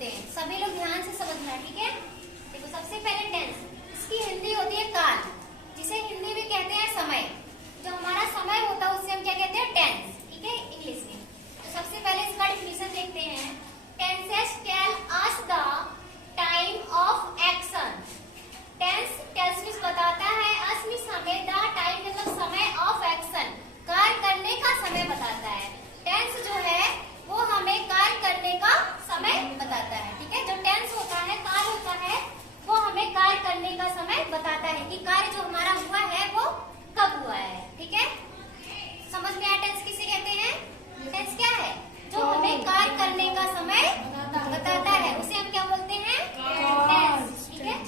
होते हैं, सभी लोग ध्यान से समझना, ठीक है। देखो सबसे पहले टेंस, इसकी हिंदी होती है काल, जिसे हिंदी में कहते हैं समय। जो हमारा समय होता है उससे हम क्या कहते हैं, टेंस, ठीक है, इंग्लिश में। तो सबसे पहले इसका डिफिनेशन देखते हैं। Tenses tell us the time of action. Tense बताता है असली समय, द टाइम मतलब समय ऑफ एक्शन, कार्य करने का समय बताता है। टेंस जो है वो हमें कार्य करने का समय बताता है, ठीक है। जो टेंस होता है, काल होता है, वो हमें कार्य करने का समय बताता है कि कार्य जो हमारा हुआ है वो कब हुआ है, ठीक है। समझ में आया टेंस किसे कहते हैं? टेंस क्या है? जो हमें कार्य करने का समय बताता है, उसे हम क्या बोलते हैं? टेंस, ठीक है।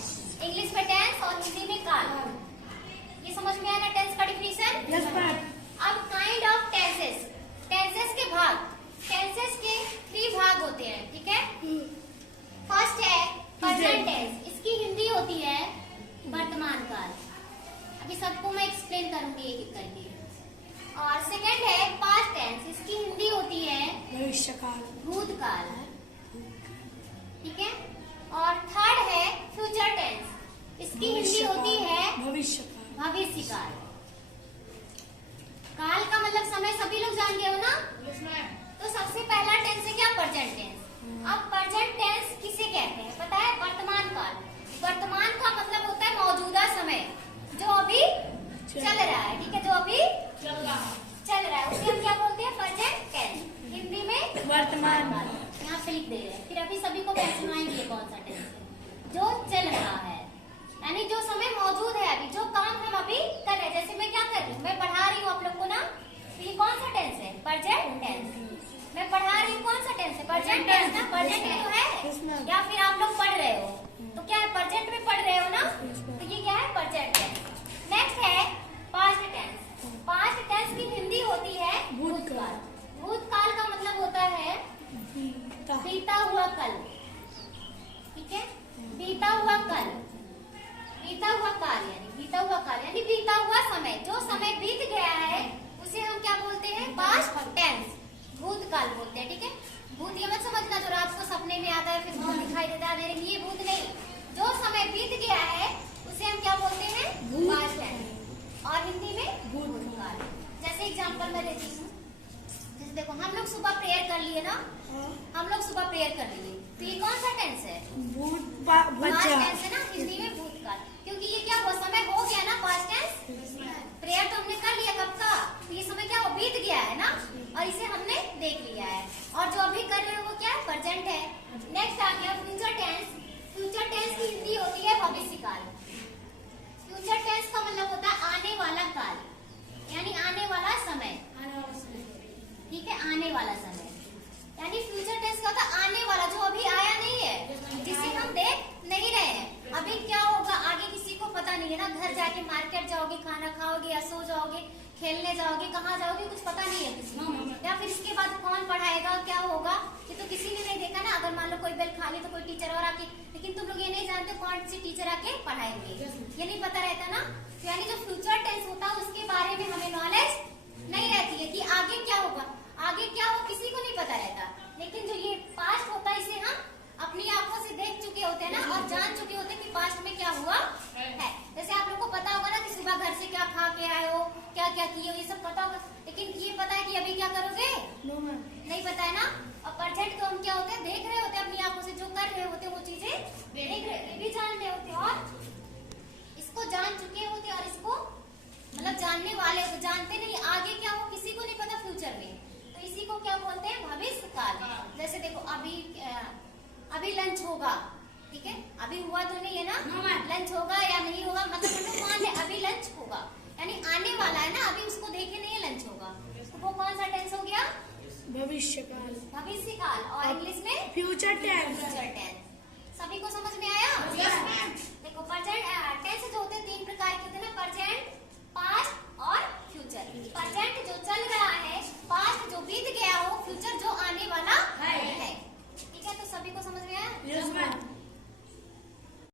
इंग्लिश में टेंस और हिंदी में काल। ये समझ में आया ना टेंस का डिफिनेशन? Yes ma'am. अब काइंड ऑफ टेंसेस, टेंसेस के भाग। टेंसेस के 3 भाग होते हैं, ठीक है। फर्स्ट है प्रेजेंट टेंस, इसकी हिंदी होती है वर्तमान काल। अभी सबको मैं एक्सप्लेन करूंगी एक एक करके। और सेकंड है पास्ट टेंस, इसकी हिंदी होती है भविष्यकाल, भूतकाल, ठीक है। और थर्ड है फ्यूचर टेंस, इसकी हिंदी होती है भविष्यकाल, भविष्यकाल। काल का मतलब समय सभी लोग जान गए हो ना? तो सबसे पहला टेंस है क्या? Present tense. अब प्रेजेंट टेंस किसे कहते हैं पता है? वर्तमान काल। वर्तमान का मतलब होता है मौजूदा समय, जो अभी चल रहा है, ठीक है, जो अभी चल रहा है, उसे हम क्या बोलते हैं? Present tense. हिंदी में वर्तमान काल। यहाँ पे लिख दे रहे हैं, फिर अभी सभी को सुनाएंगे कौन सा टेंस है जो चल रहा है, यानी जो समय मौजूद है, अभी जो काम हम अभी कर रहे हैं। जैसे मैं क्या कर रही हूँ, मैं पढ़ा रही हूँ आप लोग को ना, तो ये कौन सा टेंस है? Present tense. मैं पढ़ा रही हूँ, कौन सा टेंस है? प्रेजेंट टेंस ना, प्रेजेंट में तो है। या फिर आप लोग पढ़ रहे हो तो क्या है? प्रेजेंट में पढ़ रहे हो ना, तो ये क्या है? Present tense. नेक्स्ट है पास्ट टेंस। पास्ट टेंस की हिंदी होती है भूतकाल। भूतकाल का मतलब होता है बीता हुआ कल, ठीक है, बीता हुआ कल, बीता हुआ काल, यानी बीता हुआ काल यानी बीता हुआ समय। जो समय बीत गया है उसे हम क्या बोलते हैं? पास्ट टेंस, भूतकाल बोलते हैं, ठीक है। भूत ये मत समझना जो रात को सपने में आता है फिर भूत दिखाई देता है, मेरे लिए भूत नहीं। जो समय बीत गया है उसे हम क्या बोलते हैं? Past tense. और हिंदी में भूतकाल। जैसे एग्जाम्पल मैं देती हूँ, जैसे देखो हम लोग सुबह प्रेयर कर लिए ना, हम लोग सुबह प्रेयर कर लिए, तो ये कौन सा टेंस है? पास्ट टेंस है ना, हिंदी में भूतकाल। क्योंकि ये क्या हुआ? समय हो गया ना, पास्ट टेंस। प्रेयर तो हमने कर लिया कब का, तो ये समय क्या हो? बीत गया है ना, और इसे हमने देख लिया है। और जो अभी कर रहे हो वो क्या है? प्रेजेंट है। नेक्स्ट आ गया फ्यूचर टेंस। फ्यूचर टेंस की हिंदी होती है भविष्यकाल। फ्यूचर टेंस का मतलब होता है आने वाला काल, यानी आने वाला समय, ठीक है, आने वाला समय। यानी फ्यूचर टेंस का होता है आने वाला, जो अभी आया नहीं है, जिसे हम देख नहीं रहे हैं। अभी क्या होगा आगे किसी को पता नहीं है ना। घर जाके मार्केट जाओगे, खाना खाओगे या सो जाओगे, खेलने जाओगे, कहाँ जाओगे कुछ पता नहीं है किसी को। या फिर इसके बाद कौन पढ़ाएगा, क्या होगा, ये तो किसी ने नहीं देखा ना। अगर मान लो कोई बेल खा ली तो कोई टीचर और आके, लेकिन तुम लोग ये नहीं जानते कौन सी टीचर आके पढ़ाएंगे, ये नहीं पता रहता ना। तो यानी जो फ्यूचर टेंस होता है उसके बारे में हमें नॉलेज नहीं रहती है कि आगे क्या होगा, आगे क्या हो किसी को नहीं पता रहता। लेकिन जो ये पास्ट होता है इसे हम अपनी आंखों से देख चुके होते हैं ना, और जान चुके होते हैं कि पास्ट में क्या हुआ है। जैसे आप लोग को पता होगा ना कि सुबह घर से क्या खा के आए हो, क्या क्या किए हो, ये सब पता होगा। लेकिन ये पता है कि अभी क्या करोगे? नहीं पता है ना। और प्रेजेंट तो हम क्या होते हैं? देख रहे होते हैं अपनी आंखों से, जो कर रहे होते हैं वो चीजें देख रहे भी जान रहे होते हैं, और इसको जान चुके होते हैं, और इसको मतलब जानने वाले तो जानते नहीं आगे क्या हो किसी को नहीं पता फ्यूचर में, तो इसी को क्या बोलते हैं? भविष्यकाल। जैसे देखो अभी लंच होगा, ठीक है, अभी हुआ तो नहीं है ना, लंच होगा या नहीं होगा, मतलब हम लोग मान ले अभी लंच होगा, यानी आने वाला है ना, अभी उसको देखे नहीं है लंच होगा, तो वो कौन सा टेंस हो गया? भविष्यकाल, भविष्यकाल। और इंग्लिश में फ्यूचर टेंस। Future tense. सभी को समझ में आया? Yes ma'am.